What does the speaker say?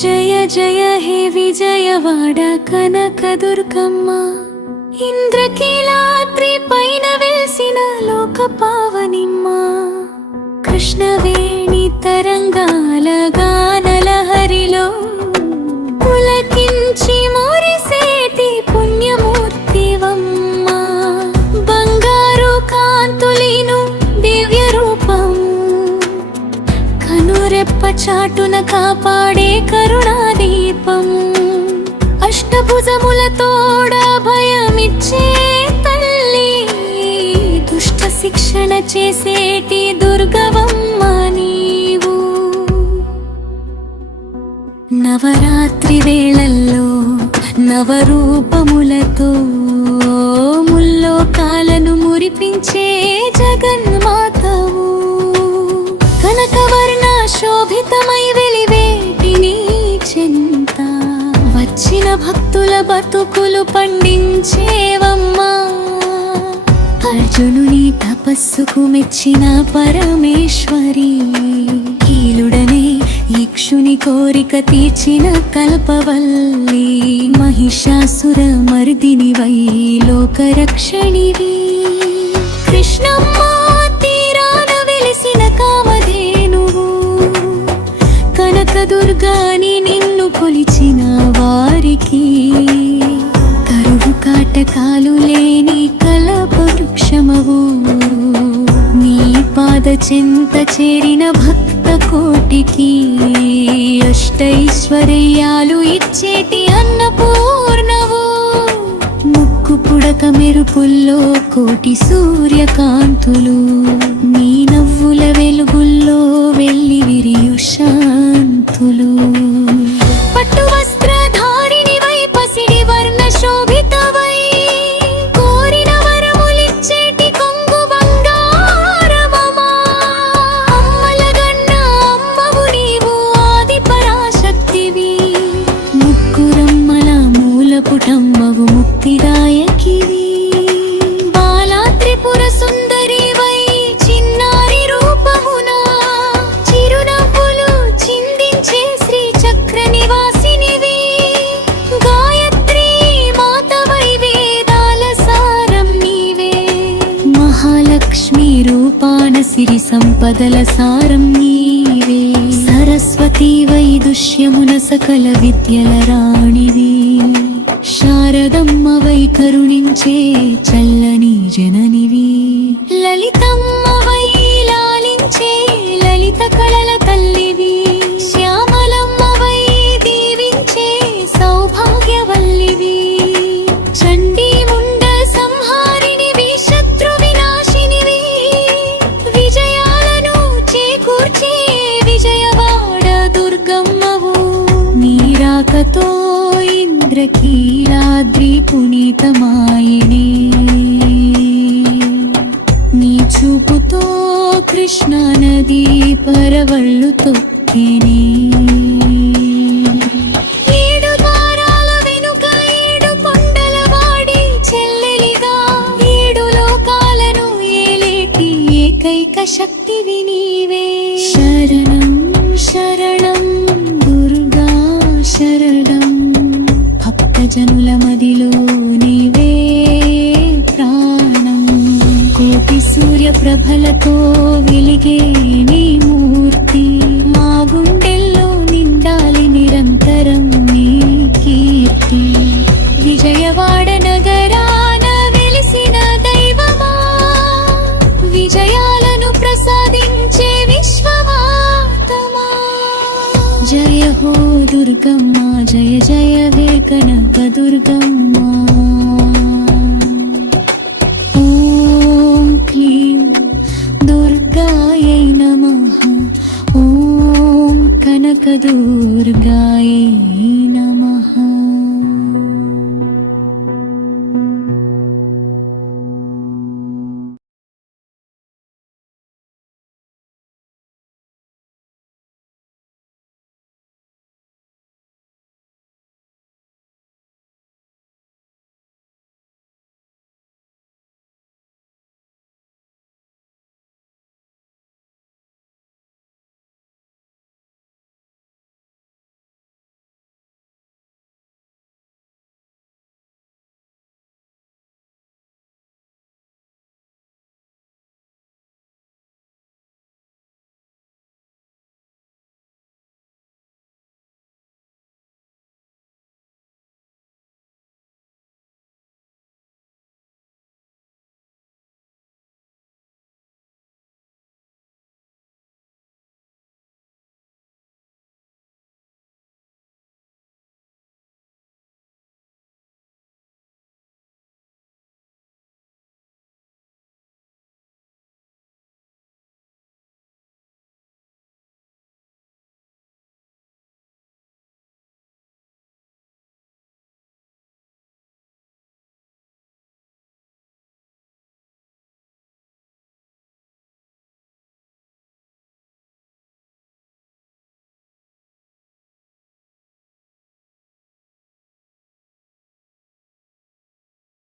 జయ జయ హే విజయవాడ కనకదుర్గమ్మ, ఇంద్రకీలాద్రి పైన వెలిసిన లోక పావనిమ్మ. కృష్ణవేణి తరంగాల గానలహరిలో పులకించి మురిసేటి పుణ్యమూర్తివమ్మ. బంగారు కాంతులీను దివ్య రూపం, కనురెప్ప చాటున కాపాడే కరుణాదీపం. అష్టభుజములతోడ భయమిచ్చే తల్లి, దుష్ట శిక్షణ చేసేటి దుర్గవమ్మ నీవు. నవరాత్రి వేళల్లో నవరూపములతో ముల్లోకాలను మురిపించే జగన్మాతవు. కనకవర్ణ శోభితమై వెలివేటి నీ చెంత, వచ్చిన భక్తుల బతుకులు పండించేవమ్మా. అర్జునుని తపస్సుకు మెచ్చిన పరమేశ్వరి, కీలుడనే ఇక్షుని కోరిక తీర్చిన కల్పవల్లి. మహిషాసుర మర్దినివై లోకరక్షణివి. కృష్ణమ్మ తీరాన వెలిసిన కామధేనువు, కనకదుర్గాని నిన్ను కొలిచిన వారికి కరువు కాటకాలు లేని కల్పవృక్షమవు. నీ పాద చెంత చేరిన భక్త కోటికి అష్టైశ్వర్యాలు ఇచ్చేటి అన్నపూర్ణవు. ముక్కు పుడక మెరుపుల్లో కోటి సూర్యకాంతులు, నీ నవ్వుల వెలుగుల్లో వెళ్ళి విరియు శాంతులు. పట్టు వస్త్రధారిణివై పసిడి వర్ణ శోభితవై, కోరిన వరములిచ్చేటి కొంగు బంగారమమా. అమ్మలగన్న అమ్మవు నీవు, ఆది పరాశక్తివి. ముక్కురమ్మల మూలపుటమ్మవు, ముక్తిదాయకివి. బాలా త్రిపుర సుందరివై చిన్నారి రూపమున, చిరునవ్వులు చిందించే శ్రీ చక్ర నివాసినివి. గాయత్రి మాతవై వేదాల సారం నీవే. మహాలక్ష్మి రూపాన సిరి సంపదల సారం నీవే. సరస్వతి వై దుష్యమున సకల విద్యల రాణివి. శారదమ్మ వై కరుణించే చల్లని జననివి. లలితమ్మ వై లాలించే లలిత కళల తల్లివి. శ్యామలమ్మ వై దీవించే సౌభాగ్యవల్లివి. చండీ ముండ సంహారిణివి, శత్రు వినాశినివి. విజయాలను చేకూర్చే విజయవాడ దుర్గమ్మవు. నీరాకతో ఇంద్రకీలాద్రి పునీతమాయనే, నీ చూపుతో కృష్ణా నది పరవళ్ళు తొక్కేనే. ఏడు ద్వారాల వెనుక ఏడు కొండల వాడి చెల్లెలిగా, ఏడు లోకాలను ఏలేటి ఏకైక శక్తివి నీవే. శరణం శరణం దుర్గా శరణం, భక్తజనుల మదిలో నీవే ప్రాణం. కోటి సూర్య ప్రభలతో వెలిగే నీ మూర్తి, మా గుండెల్లో నిండాలి నిరంతరం నీ కీర్తి. విజయవాడ నగరాన వెలిసిన దైవమా, విజయాలను ప్రసాదించే విశ్వమాతమా. జయ హో దుర్గమ్మ, జయ జయ వే కనకదుర్గమ్మ. ఓం క్లీం దుర్గాయై నమః, ఓం కనకదుర్గాయై నమః.